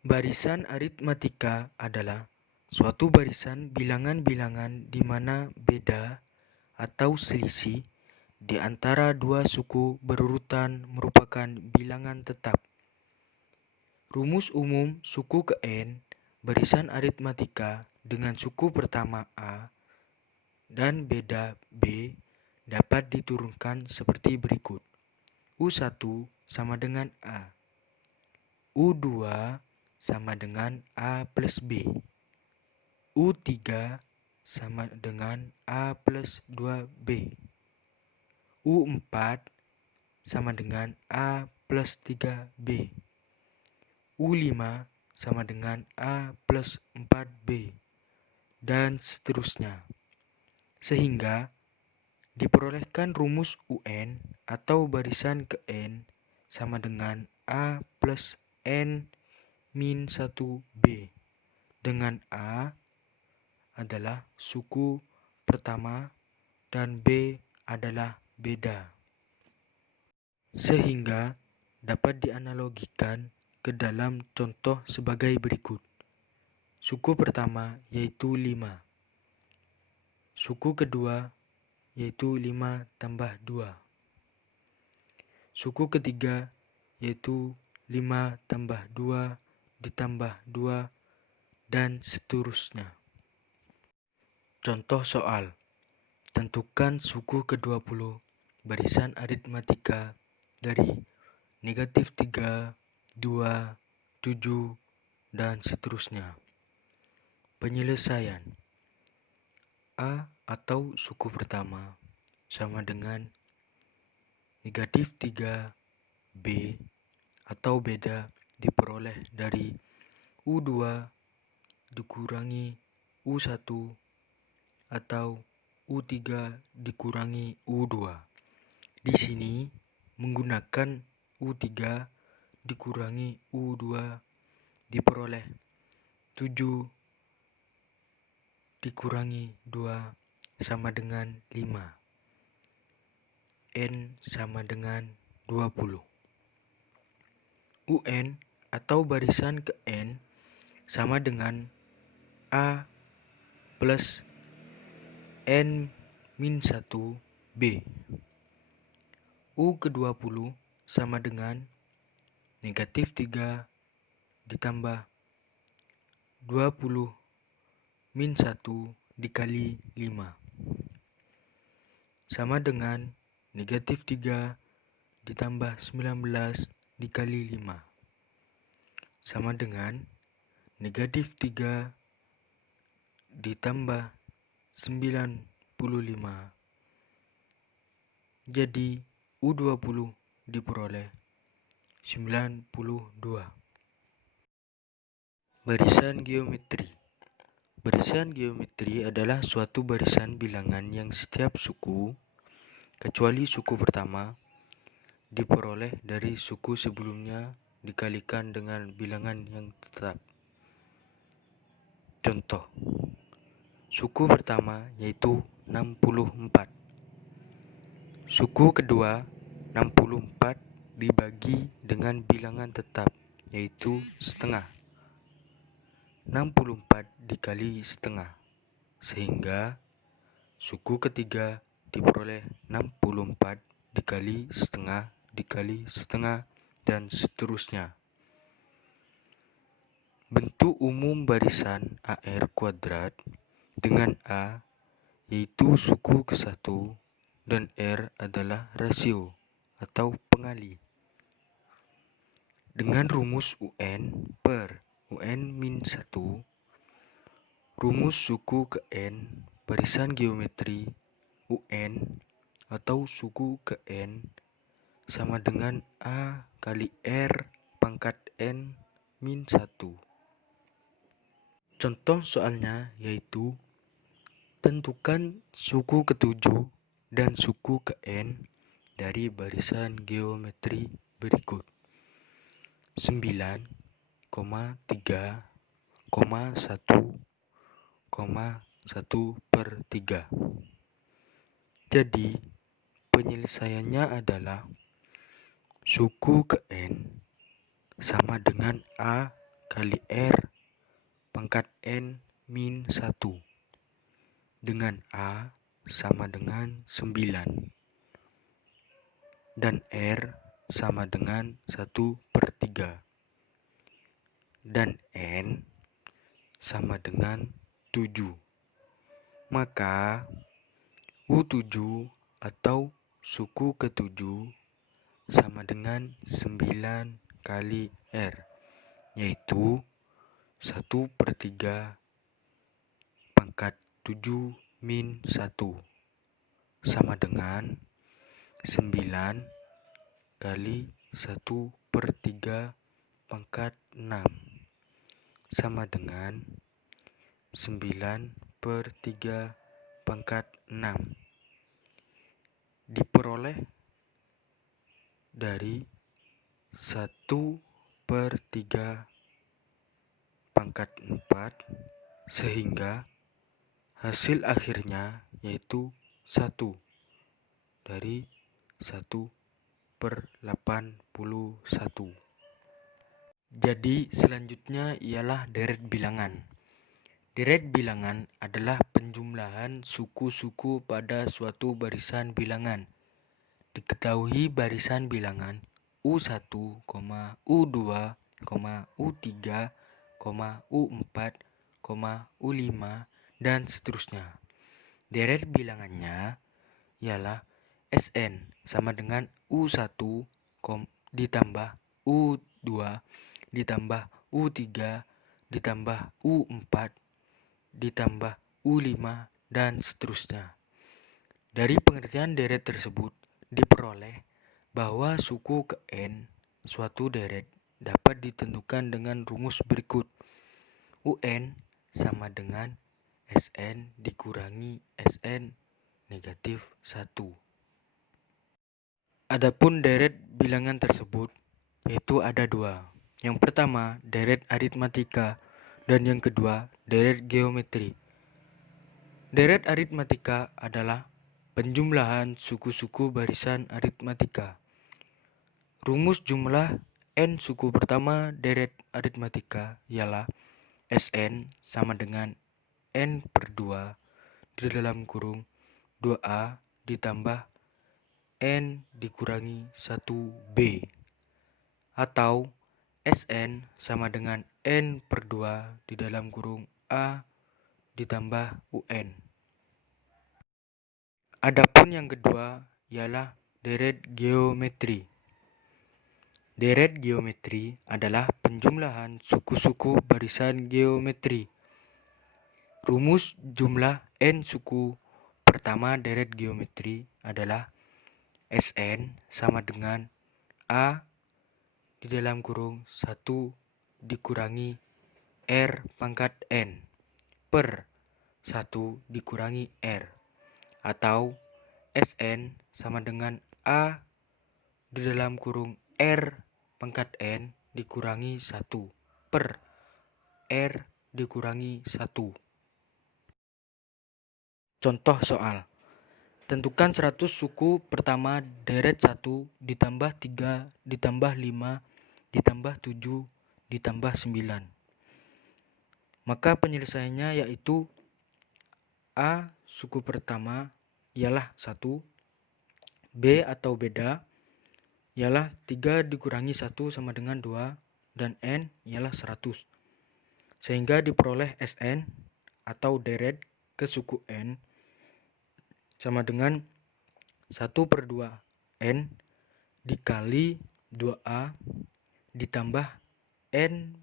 Barisan aritmatika adalah suatu barisan bilangan-bilangan di mana beda atau selisih di antara dua suku berurutan merupakan bilangan tetap. Rumus umum suku ke N barisan aritmatika dengan suku pertama A dan beda B dapat diturunkan seperti berikut. U1 sama dengan A. U2 sama dengan A plus B. U3 sama dengan A plus 2B. U4 sama dengan A plus 3B. U5 sama dengan A plus 4B. Dan seterusnya. Sehingga diperolehkan rumus UN atau barisan ke N sama dengan A plus N min 1B, dengan A adalah suku pertama dan B adalah beda. Sehingga dapat dianalogikan ke dalam contoh sebagai berikut. Suku pertama yaitu 5. Suku kedua yaitu 5 tambah 2. Suku ketiga yaitu 5 tambah 2 ditambah 2 dan seterusnya. Contoh soal. Tentukan suku ke-20 barisan aritmatika dari negatif 3, 2, 7, dan seterusnya. Penyelesaian. A atau suku pertama sama dengan negatif 3, B atau beda diperoleh dari U2 dikurangi U1 atau U3 dikurangi U2. Di sini menggunakan U3 dikurangi U2 diperoleh 7 dikurangi 2 sama dengan 5. N sama dengan 20. UN atau barisan ke N sama dengan A plus N min 1 B. U ke-20 sama dengan negatif 3 ditambah 20 min 1 dikali 5. Sama dengan negatif 3 ditambah 19 dikali 5. Sama dengan negatif 3 ditambah 95. Jadi U20 diperoleh 92. Barisan geometri. Barisan geometri adalah suatu barisan bilangan yang setiap suku, kecuali suku pertama, diperoleh dari suku sebelumnya dikalikan dengan bilangan yang tetap. Contoh. Suku pertama yaitu 64. Suku kedua 64 dibagi dengan bilangan tetap yaitu setengah. 64 dikali setengah, sehingga suku ketiga diperoleh 64 dikali setengah dan seterusnya. Bentuk umum barisan AR kuadrat dengan A yaitu suku ke-1 dan R adalah rasio atau pengali. Dengan rumus UN per UN min 1, rumus suku ke N barisan geometri UN atau suku ke N sama dengan A kali R pangkat N min 1. Contoh soalnya yaitu tentukan suku ke-7 dan suku ke N dari barisan geometri berikut. 9, 3, 1, 1/3. Jadi penyelesaiannya adalah suku ke N sama dengan A kali R pangkat N min 1 dengan A sama dengan 9 dan R sama dengan 1/3 dan N sama dengan 7. Maka U7 atau suku ke-7 sama dengan 9 kali R, yaitu 1/3 pangkat 7 min 1 sama dengan 9 kali 1/3 pangkat 6 sama dengan 9/3 pangkat 6 diperoleh dari 1/3 pangkat 4 sehingga hasil akhirnya yaitu 1 dari 1/81. Jadi selanjutnya ialah deret bilangan. Deret bilangan adalah penjumlahan suku-suku pada suatu barisan bilangan. Diketahui barisan bilangan U1, U2, U3, U4, U5, dan seterusnya. Deret bilangannya ialah Sn sama dengan U1 ditambah U2 ditambah U3 ditambah U4 ditambah U5 dan seterusnya. Dari pengertian deret tersebut diperoleh bahwa suku ke N suatu deret dapat ditentukan dengan rumus berikut. UN sama dengan Sn dikurangi Sn negatif 1. Adapun deret bilangan tersebut yaitu ada dua. Yang pertama deret aritmatika dan yang kedua deret geometri. Deret aritmatika adalah penjumlahan suku-suku barisan aritmatika. Rumus jumlah n suku pertama deret aritmatika ialah Sn sama dengan n/2 di dalam kurung 2a ditambah n dikurangi 1b atau Sn sama dengan n/2 di dalam kurung a ditambah un. Adapun yang kedua ialah deret geometri. Deret geometri adalah penjumlahan suku-suku barisan geometri. Rumus jumlah n suku pertama deret geometri adalah Sn sama dengan A di dalam kurung 1 dikurangi R pangkat N per 1 dikurangi R atau Sn sama dengan A di dalam kurung R pangkat N dikurangi 1 per R dikurangi 1. Contoh soal. Tentukan 100 suku pertama deret 1 ditambah 3 ditambah 5 ditambah 7 ditambah 9. Maka penyelesaiannya yaitu A suku pertama ialah 1, B atau beda ialah 3 dikurangi 1 sama dengan 2 dan N ialah 100. Sehingga diperoleh Sn atau deret ke suku N sama dengan 1/2 N dikali 2A ditambah N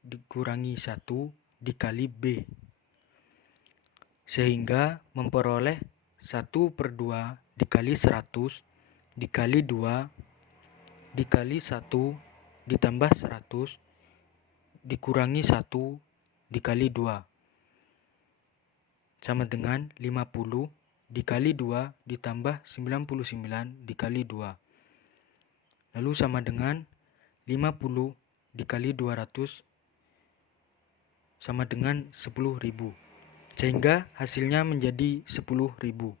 dikurangi 1 dikali B. Sehingga memperoleh 1/2 dikali 100 dikali 2 dikali 1 ditambah 100 dikurangi 1 dikali 2 sama dengan 50 dikali 2 ditambah 99 dikali 2. Lalu sama dengan 50 dikali 200 sama dengan 10.000. Sehingga hasilnya menjadi 10.000.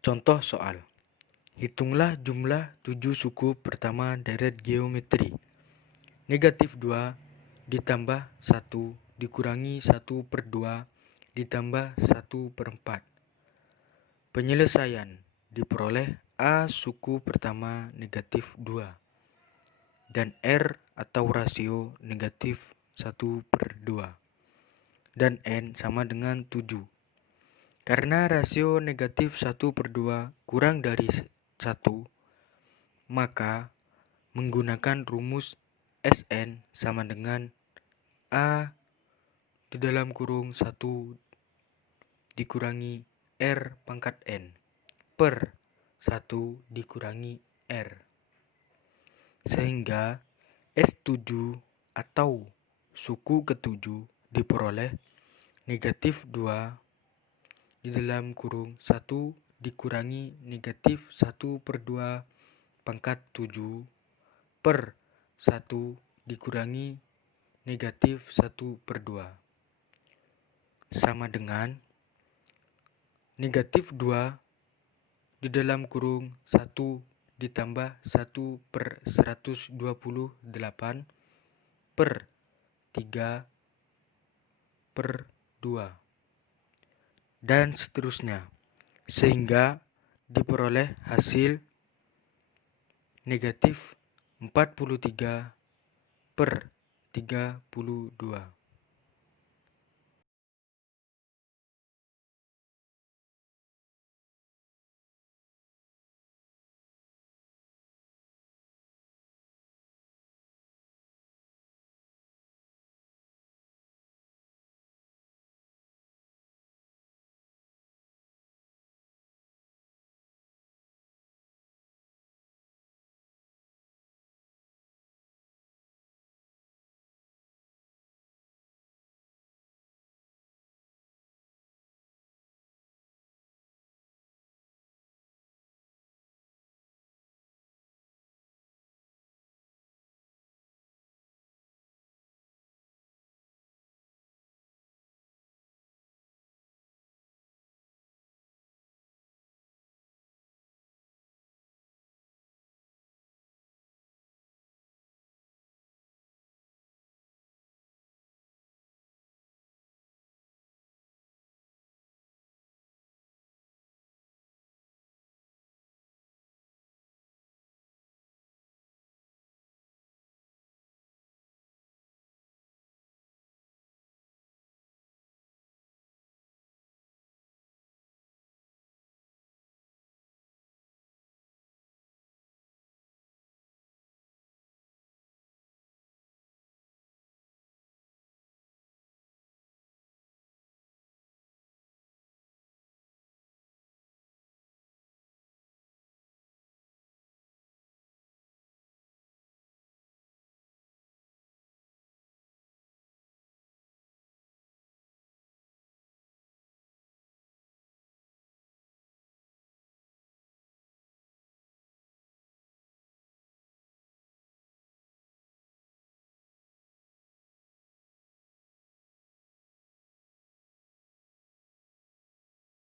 Contoh soal. Hitunglah jumlah 7 suku pertama deret geometri. Negatif 2 ditambah 1 dikurangi 1/2 ditambah 1/4. Penyelesaian diperoleh A suku pertama negatif 2 dan R atau rasio negatif 1/2 dan N sama dengan 7. Karena rasio negatif 1/2 kurang dari 1, maka menggunakan rumus Sn sama dengan A di dalam kurung 1 dikurangi R pangkat N per 1 dikurangi R. Sehingga S7 atau suku ke-7 diperoleh negatif 2 di dalam kurung 1 dikurangi negatif 1/2 pangkat 7 per 1 dikurangi negatif 1/2 sama dengan negatif 2 di dalam kurung 1 ditambah 1/128 per 3/2 dan seterusnya, sehingga diperoleh hasil negatif 43/32.